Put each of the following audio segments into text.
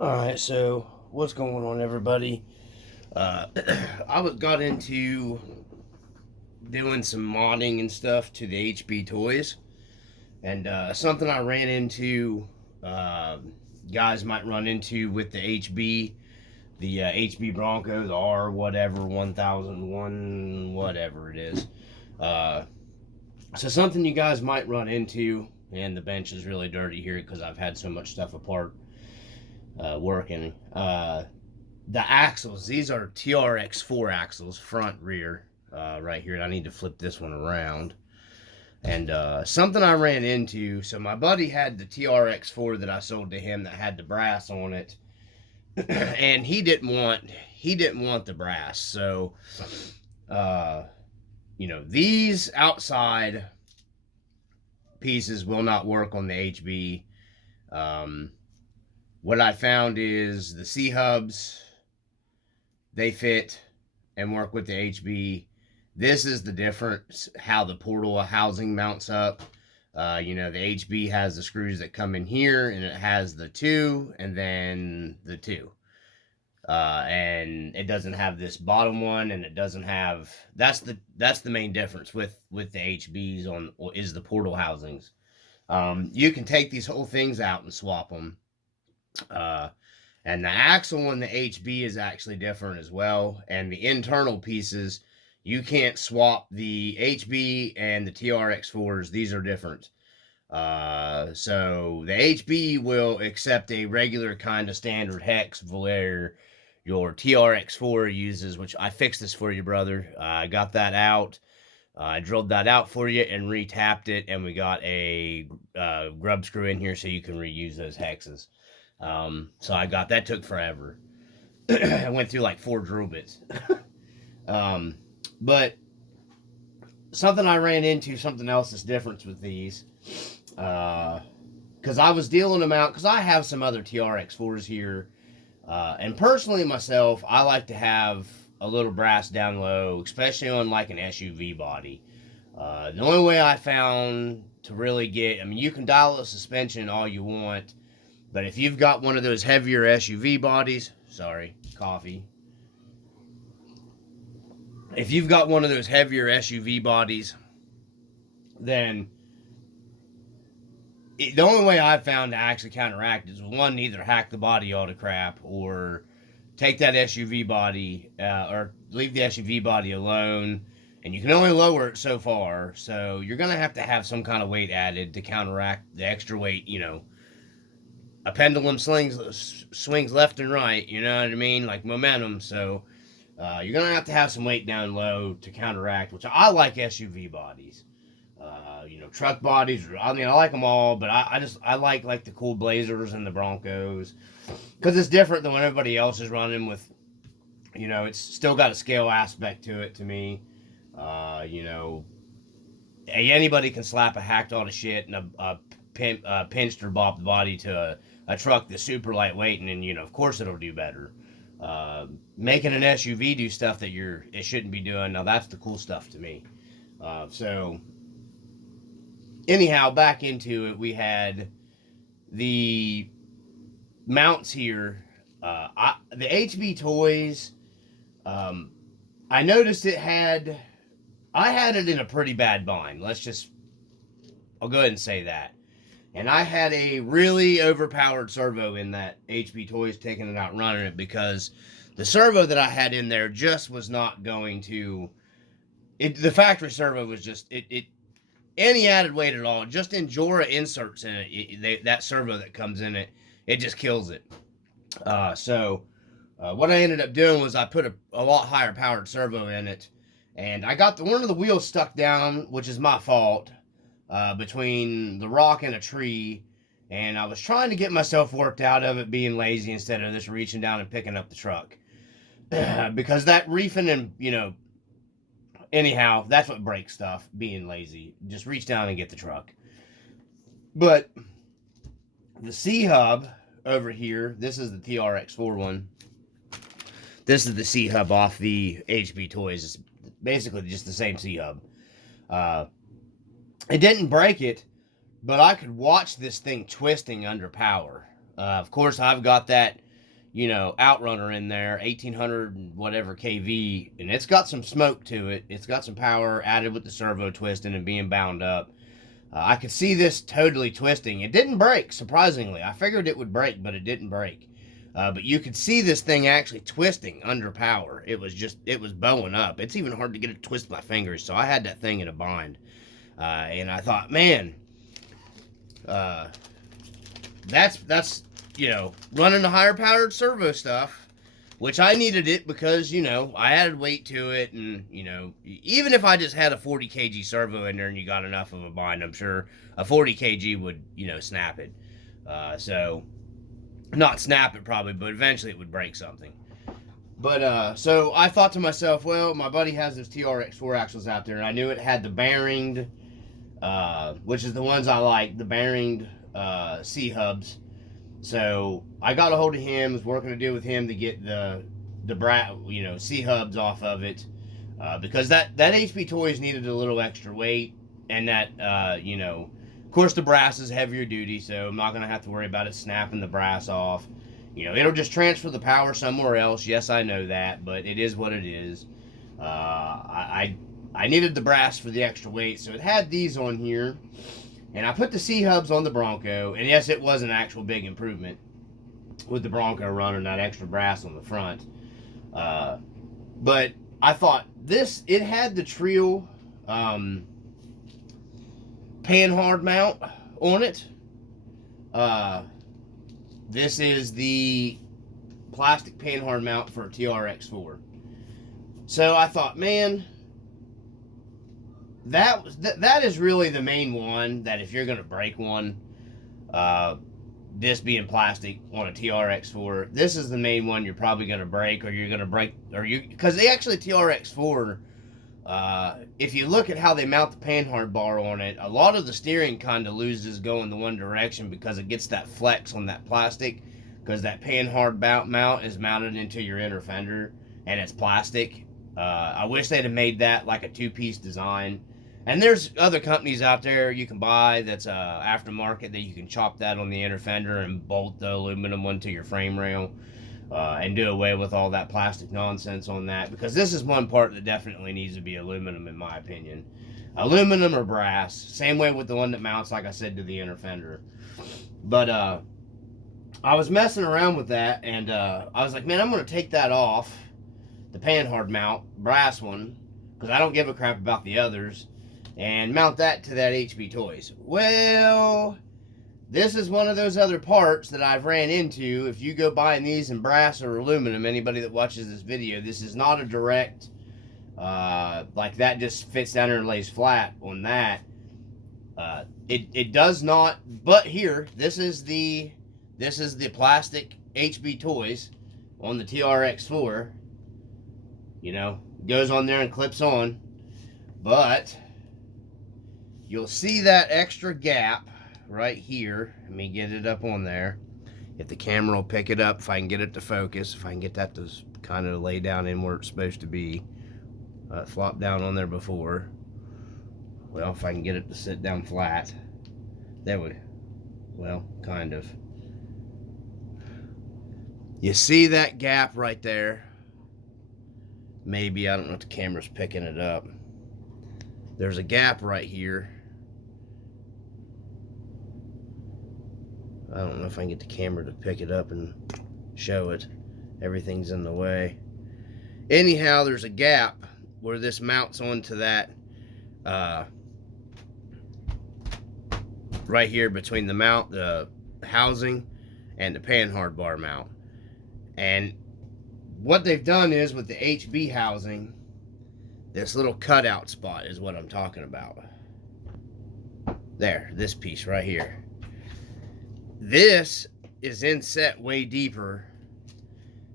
Alright, so what's going on, everybody? Got into doing some modding and stuff to the HB toys, and something I ran into, uh, guys might run into with the HB, the HB Bronco, the R whatever 1001, whatever it is. Uh, so something you guys might run into, and the bench is really dirty here because I've had so much stuff apart working. The axles, these are Trx4 axles, front, rear, right here. I need to flip this one around. And something I ran into, so my buddy had the Trx4 that I sold to him that had the brass on it, and he didn't want the brass. So, these outside pieces will not work on the HB. What I found is the C hubs, they fit and work with the HB. This is the difference, how the portal housing mounts up. The HB has the screws that come in here, and it has the two, and then the two. And it doesn't have this bottom one, and it doesn't have. That's the main difference with the HBs is the portal housings. You can take these whole things out and swap them. And the axle on the HB is actually different as well. And the internal pieces, you can't swap the HB and the TRX4s. These are different. So the HB will accept a regular kind of standard hex where your TRX4 uses, which I fixed this for you, brother. I got that out. I drilled that out for you and retapped it, and we got a grub screw in here so you can reuse those hexes. So I got that, took forever. I went through like 4 drill bits. But something I ran into, something else that's different with these, because I was dealing them out, because I have some other TRX4s here, and personally myself, I like to have a little brass down low, especially on like an SUV body. The only way I found to really get, you can dial the suspension all you want, but if you've got one of those heavier SUV bodies, sorry, coffee. If you've got one of those heavier SUV bodies, then the only way I've found to actually counteract is one, either hack the body all to crap, or take that SUV body, or leave the SUV body alone, and you can only lower it so far, so you're going to have some kind of weight added to counteract the extra weight, a pendulum swings left and right, you know what I mean? Like momentum. So you're going to have some weight down low to counteract, which I like SUV bodies. Truck bodies, I like them all, but I like the cool Blazers and the Broncos, because it's different than what everybody else is running with. It's still got a scale aspect to it to me. Anybody can slap a hacked all the shit and a pinched or bopped body to a truck that's super lightweight, and then of course it'll do better. Making an SUV do stuff that it shouldn't be doing, now that's the cool stuff to me. So anyhow, back into it, we had the mounts here. The HB toys, I noticed I had it in a pretty bad bind. I'll go ahead and say that. And I had a really overpowered servo in that HB Toys, taking it out and running it, because the servo that I had in there just was not going to... the factory servo was just... any added weight at all, just in Jora inserts in it, that servo that comes in it, it just kills it. So what I ended up doing was I put a lot higher powered servo in it, and I got one of the wheels stuck down, which is my fault, between the rock and a tree, and I was trying to get myself worked out of it being lazy instead of just reaching down and picking up the truck. Because that reefing and, anyhow, that's what breaks stuff, being lazy. Just reach down and get the truck. But the C-hub over here, this is the TRX4 one. This is the C-hub off the HB Toys. It's basically just the same C-hub. It didn't break it, but I could watch this thing twisting under power. Of course, I've got that you know, outrunner in there, 1800 whatever kV, and it's got some smoke to it. It's got some power added with the servo twisting and being bound up. I could see this totally twisting. It didn't break, surprisingly. I figured it would break, but it didn't break. But you could see this thing actually twisting under power. It was bowing up. It's even hard to get it to twist my fingers, so I had that thing in a bind. And I thought, man, that's you know, running the higher powered servo stuff, which I needed it because, you know, I added weight to it, and, you know, even if I just had a 40 kg servo in there and you got enough of a bind, I'm sure a 40 kg would, you know, snap it. So, not snap it probably, but eventually it would break something. But, so I thought to myself, well, my buddy has those Trx4 axles out there, and I knew it had the bearinged, which is the ones I like, the bearinged C-hubs. So I got a hold of him, was working a deal with him to get the you know, C-hubs off of it, because that HB Toys needed a little extra weight, and that, you know, of course the brass is heavier duty, so I'm not going to have to worry about it snapping the brass off. You know, it'll just transfer the power somewhere else. Yes, I know that, but it is what it is. I needed the brass for the extra weight, so it had these on here. And I put the C-hubs on the Bronco, and yes, it was an actual big improvement with the Bronco running that extra brass on the front. But I thought it had the Treo panhard mount on it. This is the plastic panhard mount for a Trx4. So I thought, man, that is really the main one, that if you're going to break one, this being plastic on a Trx4, this is the main one you're probably going to break, or you're going to break, because they actually, Trx4, if you look at how they mount the panhard bar on it, a lot of the steering kind of loses going the one direction because it gets that flex on that plastic, because that panhard mount is mounted into your inner fender, and it's plastic. I wish they'd have made that like a two-piece design. And there's other companies out there you can buy that's aftermarket that you can chop that on the inner fender and bolt the aluminum one to your frame rail, and do away with all that plastic nonsense on that, because this is one part that definitely needs to be aluminum, in my opinion. Aluminum or brass. Same way with the one that mounts, like I said, to the inner fender. But I was messing around with that, and I was like, man, I'm going to take that off, the panhard mount, brass one, because I don't give a crap about the others, and mount that to that HB Toys. Well, this is one of those other parts that I've ran into. If you go buying these in brass or aluminum, anybody that watches this video, this is not a direct, like that just fits down there and lays flat on that. It does not, but here, this is the plastic HB Toys on the Trx4. You know, goes on there and clips on, but you'll see that extra gap right here. Let me get it up on there. If the camera will pick it up, if I can get it to focus, if I can get that to kind of lay down in where it's supposed to be. Flop down on there before. Well, if I can get it to sit down flat. There we, well, kind of. You see that gap right there? Maybe, I don't know if the camera's picking it up. There's a gap right here. I don't know if I can get the camera to pick it up and show it. Everything's in the way. Anyhow, there's a gap where this mounts onto that, right here between the mount, the housing, and the panhard bar mount. And what they've done is, with the HB housing, this little cutout spot is what I'm talking about. There, this piece right here. This is inset way deeper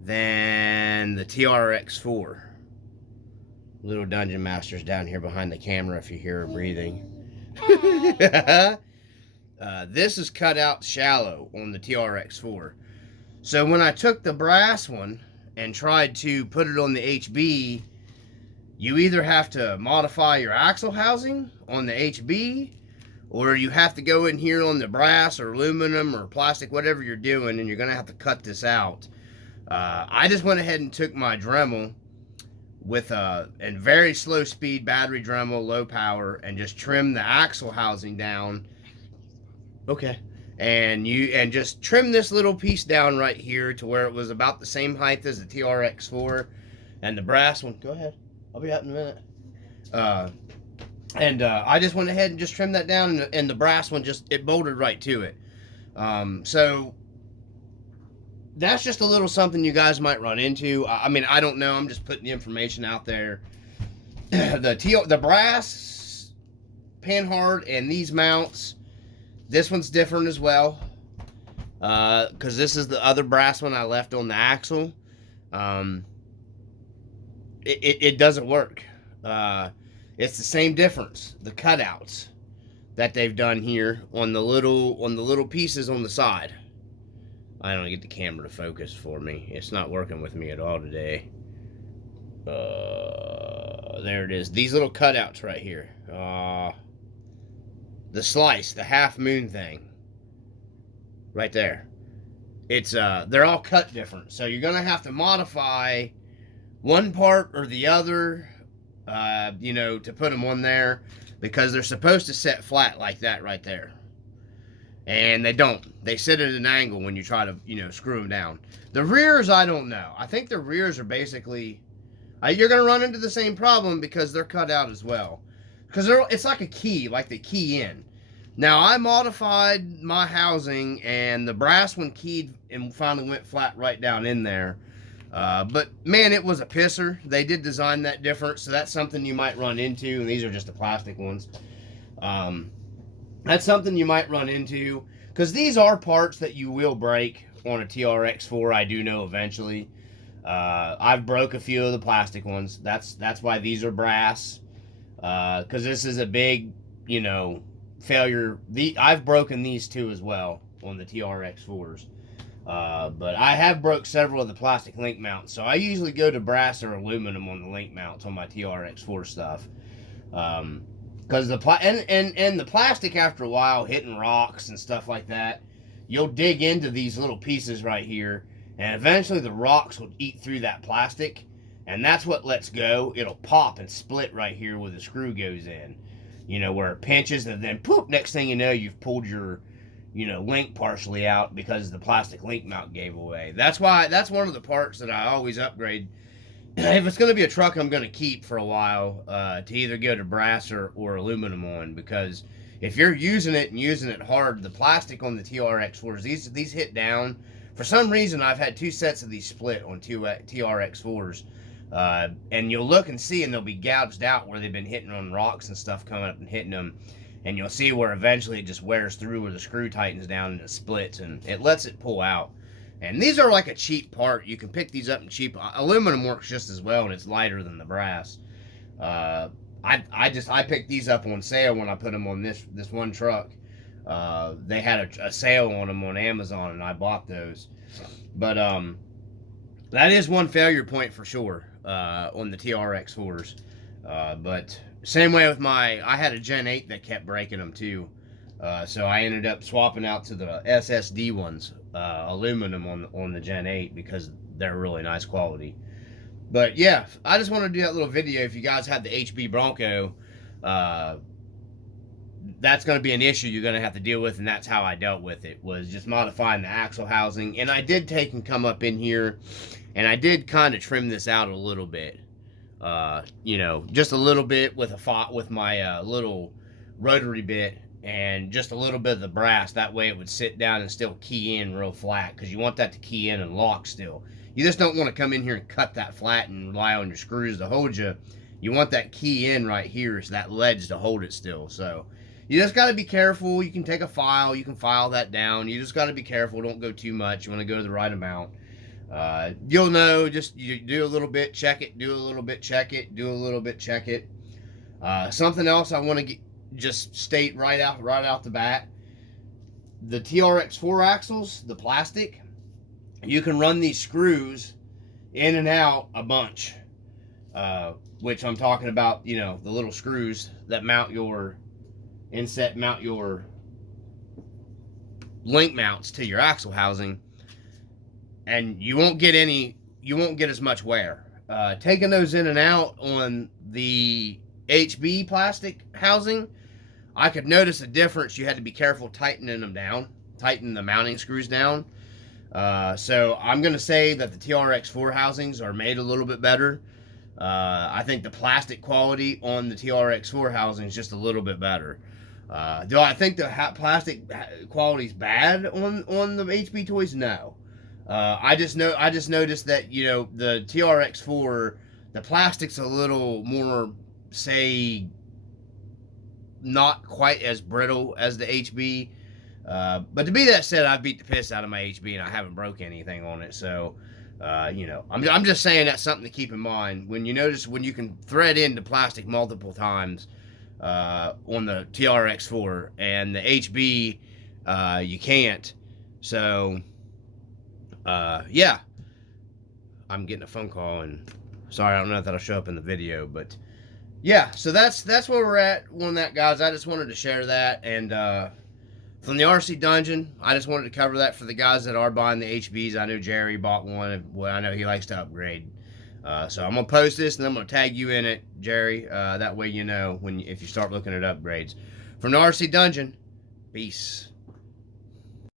than the Trx4. Little Dungeon Master's down here behind the camera if you hear her breathing. This is cut out shallow on the Trx4. So when I took the brass one and tried to put it on the HB, you either have to modify your axle housing on the HB, or you have to go in here on the brass or aluminum or plastic, whatever you're doing, and you're going to have to cut this out. I just went ahead and took my Dremel with a very slow speed battery Dremel, low power, and just trimmed the axle housing down. Okay. And just trim this little piece down right here to where it was about the same height as the Trx4, and the brass one. Go ahead. I'll be out in a minute. I just went ahead and just trimmed that down, and the brass one it bolted right to it. So that's just a little something you guys might run into. I mean, I don't know. I'm just putting the information out there. The brass panhard and these mounts, this one's different as well, because this is the other brass one I left on the axle. It doesn't work. It's the same difference. The cutouts that they've done here on the little pieces on the side. I don't get the camera to focus for me. It's not working with me at all today. There it is. These little cutouts right here. The slice, the half moon thing. Right there. It's they're all cut different. So you're gonna have to modify one part or the other, you know, to put them on there, because they're supposed to set flat like that right there. And they don't. They sit at an angle when you try to, you know, screw them down. The rears, I don't know. I think the rears are basically, you're going to run into the same problem because they're cut out as well. Because it's like a key, like the key in. Now, I modified my housing, and the brass one keyed and finally went flat right down in there. But, man, it was a pisser. They did design that different, so that's something you might run into. And these are just the plastic ones. That's something you might run into, because these are parts that you will break on a Trx4. I do know eventually. I've broke a few of the plastic ones. That's why these are brass, because this is a big, you know, failure. I've broken these too as well on the Trx4s, but I have broke several of the plastic link mounts. So I usually go to brass or aluminum on the link mounts on my Trx4 stuff. Because the plastic, after a while, hitting rocks and stuff like that, you'll dig into these little pieces right here, and eventually the rocks will eat through that plastic, and that's what lets go. It'll pop and split right here where the screw goes in, you know, where it pinches, and then poof, next thing you know, you've pulled your, you know, link partially out because the plastic link mount gave away. That's one of the parts that I always upgrade. If it's going to be a truck I'm going to keep for a while, to either go to brass or aluminum on, because if you're using it hard, the plastic on the Trx4s, these hit down. For some reason, I've had two sets of these split on two Trx4s, and you'll look and see, and they'll be gouged out where they've been hitting on rocks and stuff, coming up and hitting them, and you'll see where eventually it just wears through where the screw tightens down and it splits, and it lets it pull out. And these are like a cheap part. You can pick these up in cheap. Aluminum works just as well, and it's lighter than the brass. I picked these up on sale when I put them on this one truck. They had a sale on them on Amazon, and I bought those. But that is one failure point for sure on the Trx4s. But same way with I had a Gen 8 that kept breaking them too. So I ended up swapping out to the SSD ones, aluminum on the Gen 8, because they're really nice quality. But yeah, I just wanted to do that little video. If you guys had the HB Bronco, that's going to be an issue you're going to have to deal with, and that's how I dealt with it, was just modifying the axle housing. And I did take and come up in here, and I did kind of trim this out a little bit, you know, just a little bit with my little rotary bit, and just a little bit of the brass. That way it would sit down and still key in real flat, because you want that to key in and lock still. You just don't want to come in here and cut that flat and rely on your screws to hold you. You want that key in right here, so that ledge to hold it still. So you just got to be careful. You can take a file, you can file that down. You just got to be careful. Don't go too much. You want to go to the right amount. You'll know, just you do a little bit, check it, do a little bit, check it, do a little bit, check it. Something else I want to just state right out the bat: the Trx4 axles, the plastic, you can run these screws in and out a bunch, which I'm talking about, you know, the little screws that mount your link mounts to your axle housing. and you won't get as much wear. Taking those in and out on the HB plastic housing, I could notice a difference. You had to be careful tightening them down, tighten the mounting screws down. So I'm going to say that the Trx4 housings are made a little bit better. I think the plastic quality on the Trx4 housing is just a little bit better. Do I think the plastic quality is bad on the HB toys? No. I just noticed that, you know, the Trx4, the plastic's a little more, say, not quite as brittle as the HB. But to be that said, I beat the piss out of my HB and I haven't broke anything on it. So, you know, I'm just saying that's something to keep in mind. When you notice when you can thread into plastic multiple times on the Trx4 and the HB, you can't. So, yeah, I'm getting a phone call, and sorry, I don't know if that'll show up in the video, but yeah, so that's where we're at on that, guys. I just wanted to share that, and from the RC Dungeon, I just wanted to cover that for the guys that are buying the HBs. I know Jerry bought one. Well, I know he likes to upgrade. So I'm going to post this, and I'm going to tag you in it, Jerry. That way you know if you start looking at upgrades. From the RC Dungeon, peace.